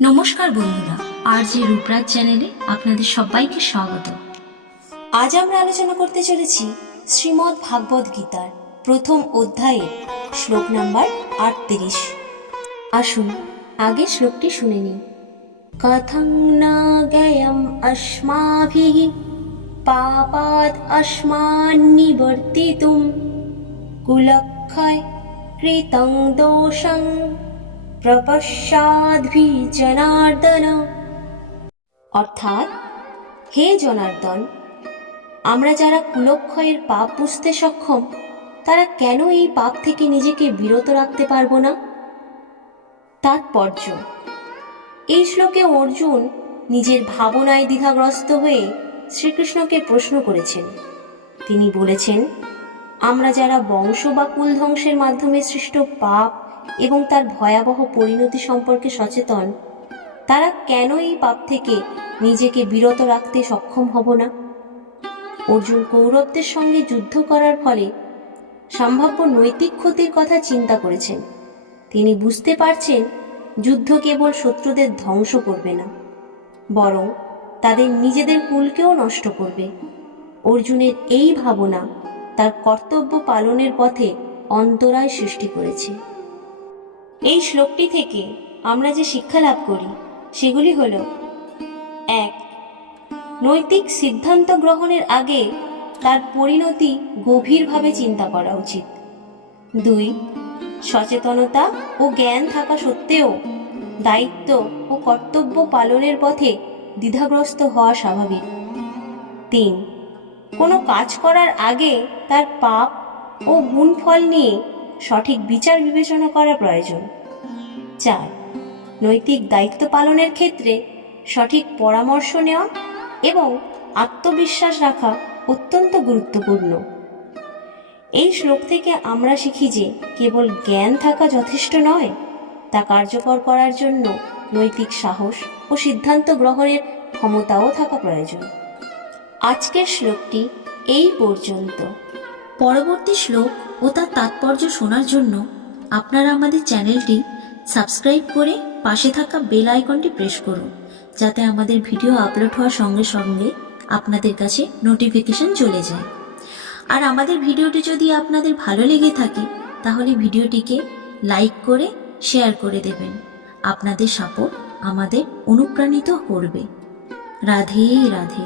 নমস্কার বন্ধুরা, আর যে রূপরাজ চ্যানেলে আপনাদের সবাইকে স্বাগত। আজ আমরা আলোচনা করতে চলেছি শ্রীমদ্ ভাগবত গীতার প্রথম অধ্যায়ের শ্লোক নাম্বার 38। আসুন আগে শ্লোকটি শুনে নিই। কথং ন জ্ঞেয়ং অস্মাভিঃ পাপাৎ অস্মাन् নিবর্তিতুম কুলক্ষয় কৃতং দোষং প্রপশ্চাদ্ভিঃ জনার্দন। অর্থাৎ, হে জনার্দন, আমরা যারা কুলক্ষয়ের পাপ বুঝতে সক্ষম, তারা কেন এই পাপ থেকে নিজেকে বিরত রাখতে পারবো না? তাৎপর্য: এই শ্লোকে অর্জুন নিজের ভাবনায় দ্বিধাগ্রস্ত হয়ে শ্রীকৃষ্ণকে প্রশ্ন করেছেন। তিনি বলেছেন, আমরা যারা বংশ বা কুল ধ্বংসের মাধ্যমে সৃষ্ট পাপ এবং তার ভয়াবহ পরিণতি সম্পর্কে সচেতন, তারা কেন এই পাপ থেকে নিজেকে বিরত রাখতে সক্ষম হব না? অর্জুন কৌরবদের সঙ্গে যুদ্ধ করার ফলে সম্ভাব্য নৈতিক ক্ষতির কথা চিন্তা করেছেন। তিনি বুঝতে পারছেন, যুদ্ধ কেবল শত্রুদের ধ্বংস করবে না, বরং তাদের নিজেদের কুলকেও নষ্ট করবে। অর্জুনের এই ভাবনা তার কর্তব্য পালনের পথে অন্তরায় সৃষ্টি করেছে। এই শ্লোকটি থেকে আমরা যে শিক্ষা লাভ করি সেগুলি হল: 1. নৈতিক সিদ্ধান্ত গ্রহণের আগে তার পরিণতি গভীরভাবে চিন্তা করা উচিত। 2. সচেতনতা ও জ্ঞান থাকা সত্ত্বেও দায়িত্ব ও কর্তব্য পালনের পথে দ্বিধাগ্রস্ত হওয়া স্বাভাবিক। 3. কোনো কাজ করার আগে তার পাপ ও গুণফল নিয়ে সঠিক বিচার বিবেচনা করা প্রয়োজন। 4. নৈতিক দায়িত্ব পালনের ক্ষেত্রে সঠিক পরামর্শ নেওয়া এবং আত্মবিশ্বাস রাখা অত্যন্ত গুরুত্বপূর্ণ। এই শ্লোক থেকে আমরা শিখি যে কেবল জ্ঞান থাকা যথেষ্ট নয়, তা কার্যকর করার জন্য নৈতিক সাহস ও সিদ্ধান্ত গ্রহণের ক্ষমতাও থাকা প্রয়োজন। আজকের শ্লোকটি এই পর্যন্ত। পরবর্তী শ্লোক ও তার তাৎপর্য শোনার জন্য আপনারা আমাদের চ্যানেলটি সাবস্ক্রাইব করে পাশে থাকা বেল আইকনটি প্রেস করুন, যাতে আমাদের ভিডিও আপলোড হওয়ার সঙ্গে সঙ্গে আপনাদের কাছে নোটিফিকেশন চলে যায়। আর আমাদের ভিডিওটি যদি আপনাদের ভালো লেগে থাকে, তাহলে ভিডিওটিকে লাইক করে শেয়ার করে দেবেন। আপনাদের সাপোর্ট আমাদের অনুপ্রাণিত করবে। রাধে রাধে।